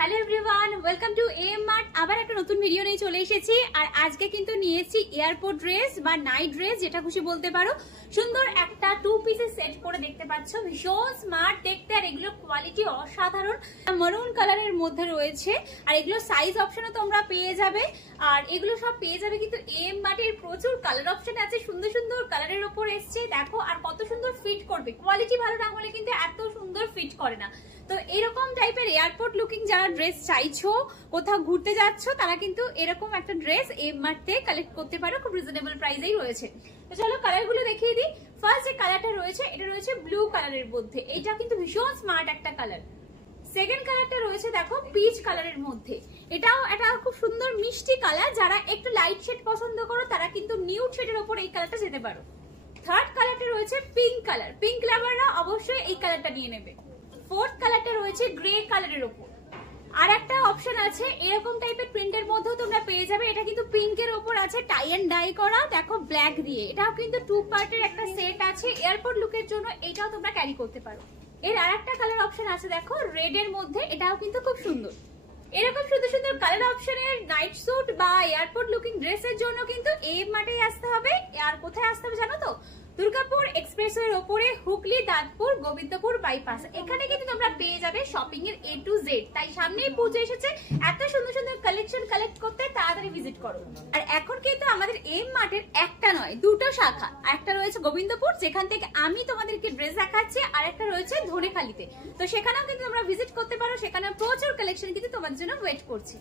Hello everyone, welcome to M Mart. আবার একটা নতুন ভিডিও নিয়ে চলে এসেছি। আর আজকে কিন্তু নিয়েছি এয়ারপোর্ট ড্রেস বা নাইট ড্রেস, যেটা খুশি বলতে পারো। সুন্দর একটা 2 পিসের সেট করে দেখতে পাচ্ছ, ভীষণ স্মার্ট দেখতে। আর এগুলো কোয়ালিটি অসাধারণ, মারুন কালারের মধ্যে রয়েছে। আর এগুলো সাইজ অপশনও তোমরা পেয়ে যাবে। আর এগুলো সব পেয়ে যাবে কিন্তু এম মার্টের প্রচুর কালার অপশন আছে, সুন্দর সুন্দর কালারের ওপর এসছে। দেখো আর কত সুন্দর ফিট করবে, কোয়ালিটি ভালো না হলে কিন্তু এত সুন্দর ফিট করে না। তো এরকম টাইপের এয়ারপোর্ট লুকিং যারা ড্রেস চাইছো, কোথাও ঘুরতে যাচ্ছ, তারা কিন্তু এরকম একটা ড্রেস এম মার্ট থেকে কালেক্ট করতে পারো। খুব রিজনেবল প্রাইসেই রয়েছে। তো চলো কালারগুলো দেখিয়ে দিই। ফার্স্ট যে কালারটা রয়েছে, এটা রয়েছে ব্লু কালারের মধ্যে। এটা কিন্তু ভীষণ স্মার্ট একটা কালার। সেকেন্ড কালারটা রয়েছে দেখো পিচ কালারের মধ্যে। এটাও একটা খুব সুন্দর মিষ্টি কালার। যারা একটু লাইট শেড পছন্দ করো, তারা কিন্তু নিউড শেডের উপর এই কালারটা যেতে পারো। থার্ড কালারটা রয়েছে পিঙ্ক কালার। পিঙ্ক লাভাররা অবশ্যই এই কালারটা নিয়ে নেবে। ফোর্থ কালারটা রয়েছে গ্রে কালারের উপর। আর একটা অপশন আছে এরকম টাইপের প্রিন্টের মধ্যেও তোমরা পেয়ে যাবে। এটা কিন্তু পিঙ্কের উপর আছে টাই এন্ড ডাই করা, দেখো ব্ল্যাক দিয়ে। এটাও কিন্তু 2 পার্টের একটা সেট আছে। এয়ারপোর্ট লুকের জন্য এটাও তোমরা ক্যারি করতে পারো। এর আরেকটা কালার অপশন আছে দেখো রেড এর মধ্যে। এটাও কিন্তু খুব সুন্দর। এরকম সুন্দর সুন্দর কালার অপশনের নাইট স্যুট বা এয়ারপোর্ট লুকিং ড্রেসের জন্য কিন্তু এম মার্টেই আসতে হবে। আর কোথায় আসতে হবে জানো তো? দুর্গাপুর এক্সপ্রেসওয়ের ওপরে, হুগলি, দাঁতপুর, গোবিন্দপুর বাইপাস। এখানে কিন্তু তোমরা পেয়ে যাবে শপিং এর A to Z। তাই সামনেই পৌঁছে এসেছে। এত সুন্দর সুন্দর কালেকশন কালেক্ট করতে তাড়াতাড়ি ভিজিট করো। আর এখন কিন্তু আমাদের এম মার্টের একটা নয়, দুটো শাখা। একটা রয়েছে গোবিন্দপুর, যেখান থেকে আমি তোমাদেরকে ড্রেস দেখাচ্ছি, আর একটা রয়েছে ধনেখালিতে। তো সেখানেও কিন্তু তোমরা ভিজিট করতে পারো। সেখানে প্রচুর কালেকশন কিন্তু তোমার জন্য ওয়েট করছি।